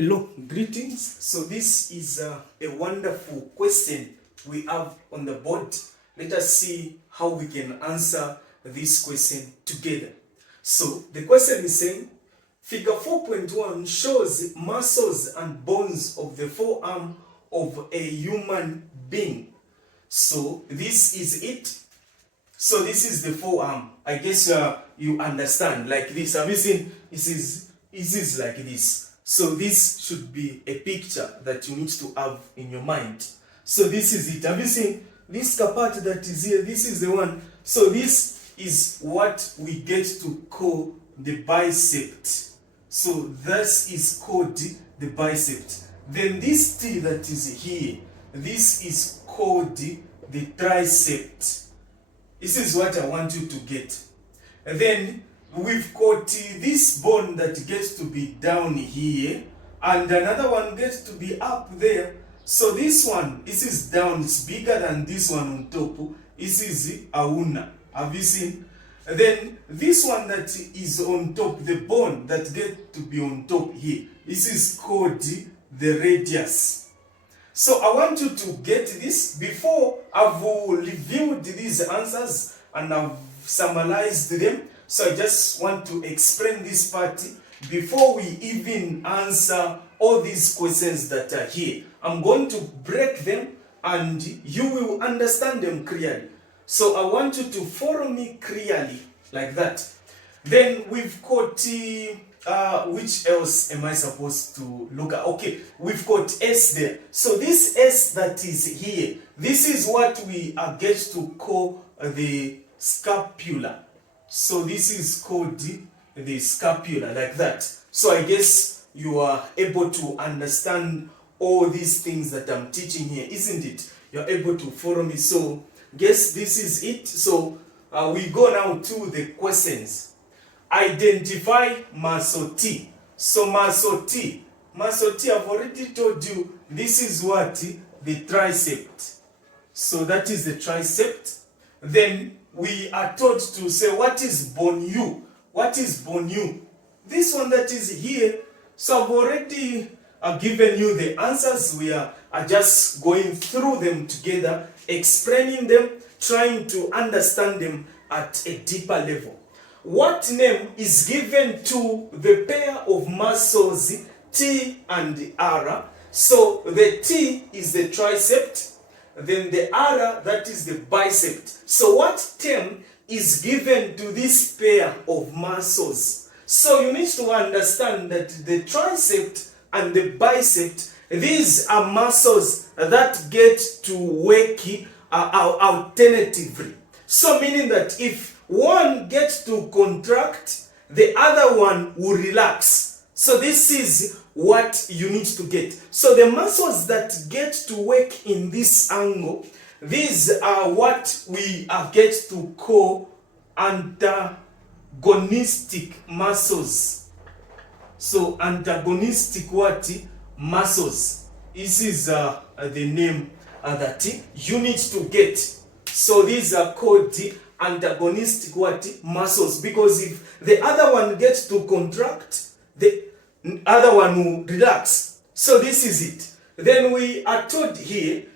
Hello, greetings. So this is a wonderful question we have on the board. Let us see how we can answer this question together. So the question is saying, figure 4.1 shows muscles and bones of the forearm of a human being. So this is it. So this is the forearm. I guess you understand, like this. Have you seen? This is like this. So this should be a picture that you need to have in your mind. So this is it. Have you seen this part that is here? This is the one. So this is what we get to call the bicep. So this is called the bicep. Then this T that is here, this is called the tricep. This is what I want you to get. And then we've got this bone that gets to be down here, and another one gets to be up there. So this one, this is down, it's bigger than this one on top. This is auna. Have you seen? And then this one that is on top, the bone that gets to be on top here, this is called the radius. So I want you to get this before I've reviewed these answers and I've summarized them. So I just want to explain this part before we even answer all these questions that are here. I'm going to break them and you will understand them clearly. So I want you to follow me clearly like that. Then we've got which else am I supposed to look at? Okay, we've got S there. So this S that is here, this is what we are get to call the scapula. So this is called the scapula, like that. So I guess you are able to understand all these things that I'm teaching here, isn't it? You're able to follow me. So guess this is it. So we go now to the questions. Identify muscle T. So muscle T, I've already told you, this is what? The tricep. So that is the tricep. Then we are taught to say, what is bone U? What is bone U? This one that is here. So I've already given you the answers. We are just going through them together, explaining them, trying to understand them at a deeper level. What name is given to the pair of muscles T and R? So the T is the tricep, then the R, that is the bicep. So what term is given to this pair of muscles? So you need to understand that the tricep and the bicep, these are muscles that get to work alternatively. So meaning that if one gets to contract, the other one will relax. So this is what you need to get. So the muscles that get to work in this angle, these are what we get to call antagonistic muscles. So antagonistic what? Muscles. This is the name that you need to get. So these are called antagonistic what? Muscles. Because if the other one gets to contract, the other one will relax. So this is it. Then we are told here,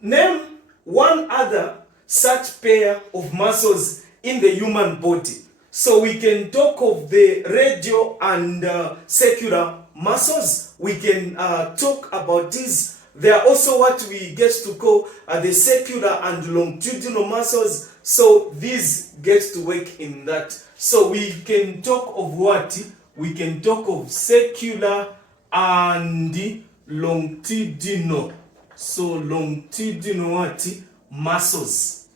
name one other such pair of muscles in the human body. So we can talk of the radial and circular muscles. We can talk about these. They are also what we get to call the circular and longitudinal muscles. So these get to work in that. So we can talk of what? We can talk of circular and longitudinal. So longitudinal what? Muscles.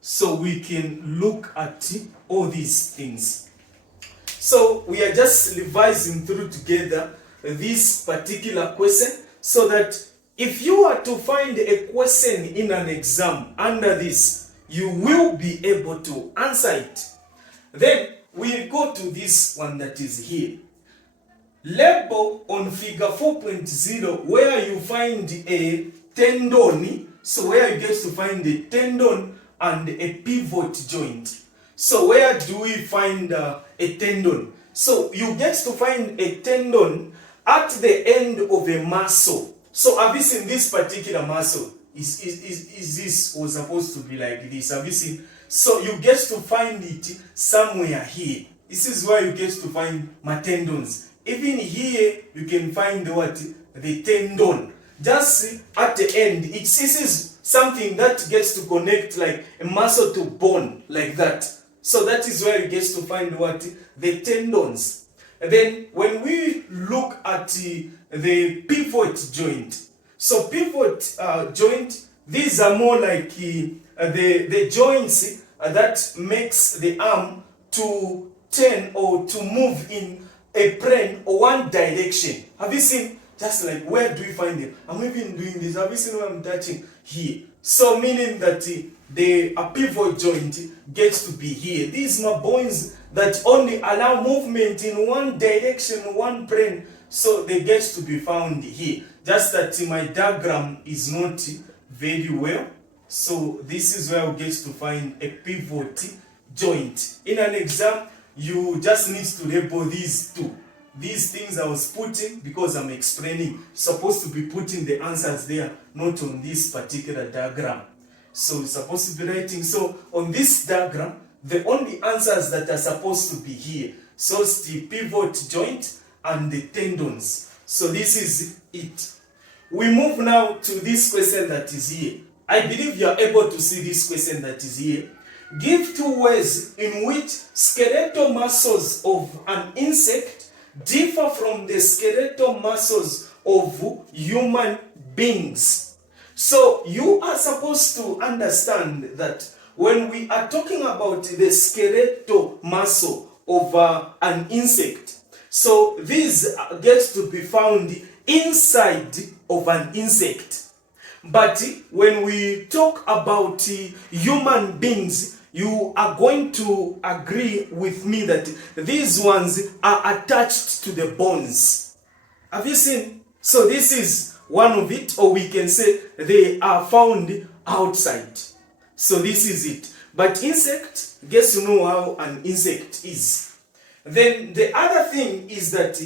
So we can look at all these things. So we are just revising through together this particular question so that if you are to find a question in an exam under this, you will be able to answer it. Then we go to this one that is here. Label on figure 4.0 where you find a tendon. So where you get to find a tendon and a pivot joint. So where do we find a tendon? So you get to find a tendon at the end of a muscle. So have you seen this particular muscle? Is this was supposed to be like this? Have you seen? So you get to find it somewhere here. This is where you get to find my tendons. Even here you can find what? The tendon. Just at the end, this is something that gets to connect like a muscle to bone, like that. So that is where you get to find what? The tendons. And then when we look at the pivot joint, so pivot joint, these are more like the joints that makes the arm to turn or to move in a plane or one direction. Have you seen? Just like, where do we find them? I'm even doing this. Have you seen what I'm touching here? So meaning that the pivot joint gets to be here. These are bones that only allow movement in one direction, one plane. So they get to be found here. Just that my diagram is not very well. So this is where we get to find a pivot joint. In an exam, you just need to label these two. These things I was putting because I'm explaining, supposed to be putting the answers there, not on this particular diagram. So it's supposed to be writing. So on this diagram, the only answers that are supposed to be here. So it's the pivot joint and the tendons. So this is it. We move now to this question that is here. I believe you are able to see this question that is here. Give two ways in which skeletal muscles of an insect differ from the skeletal muscles of human beings. So you are supposed to understand that when we are talking about the skeletal muscle of an insect, so these get to be found inside of an insect. But when we talk about human beings, you are going to agree with me that these ones are attached to the bones. Have you seen? So this is one of it, or we can say they are found outside. So this is it. But insect, guess you know how an insect is. Then the other thing is that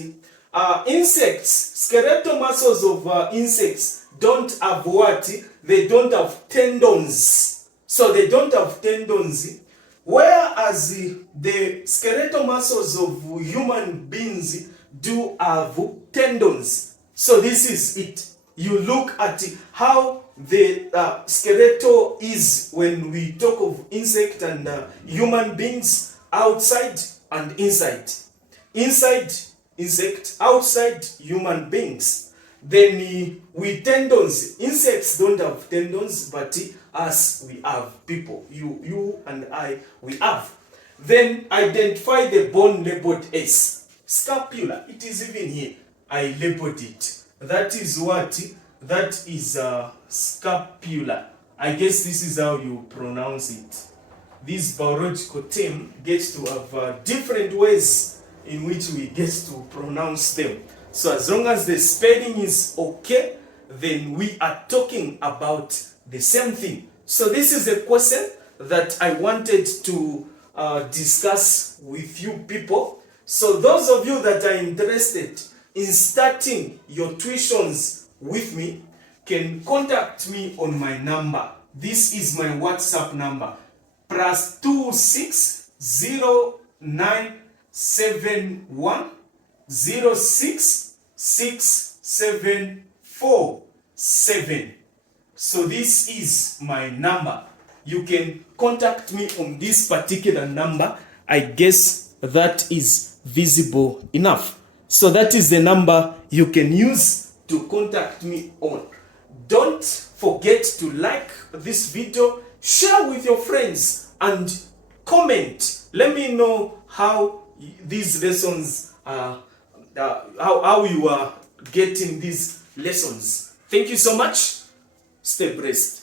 insects, skeletal muscles of insects don't have what? They don't have tendons. So they don't have tendons, whereas the skeletal muscles of human beings do have tendons. So this is it. You look at how the skeletal is when we talk of insect and human beings, outside and inside. Inside insect, outside human beings. Then with tendons, insects don't have tendons, but us, we have people. You and I, we have. Then identify the bone labeled as scapula. It is even here. I labeled it. That is what? That is scapula. I guess this is how you pronounce it. This biological term gets to have different ways in which we get to pronounce them. So as long as the spelling is okay, then we are talking about the same thing. So this is a question that I wanted to discuss with you people. So those of you that are interested in starting your tuitions with me can contact me on my number. This is my WhatsApp number. +26097106674 6747. So this is my number. You can contact me on this particular number. I guess that is visible enough. So that is the number you can use to contact me on. Don't forget to like this video, share with your friends, and comment. Let me know how these lessons how you are getting these lessons. Thank you so much. Stay blessed.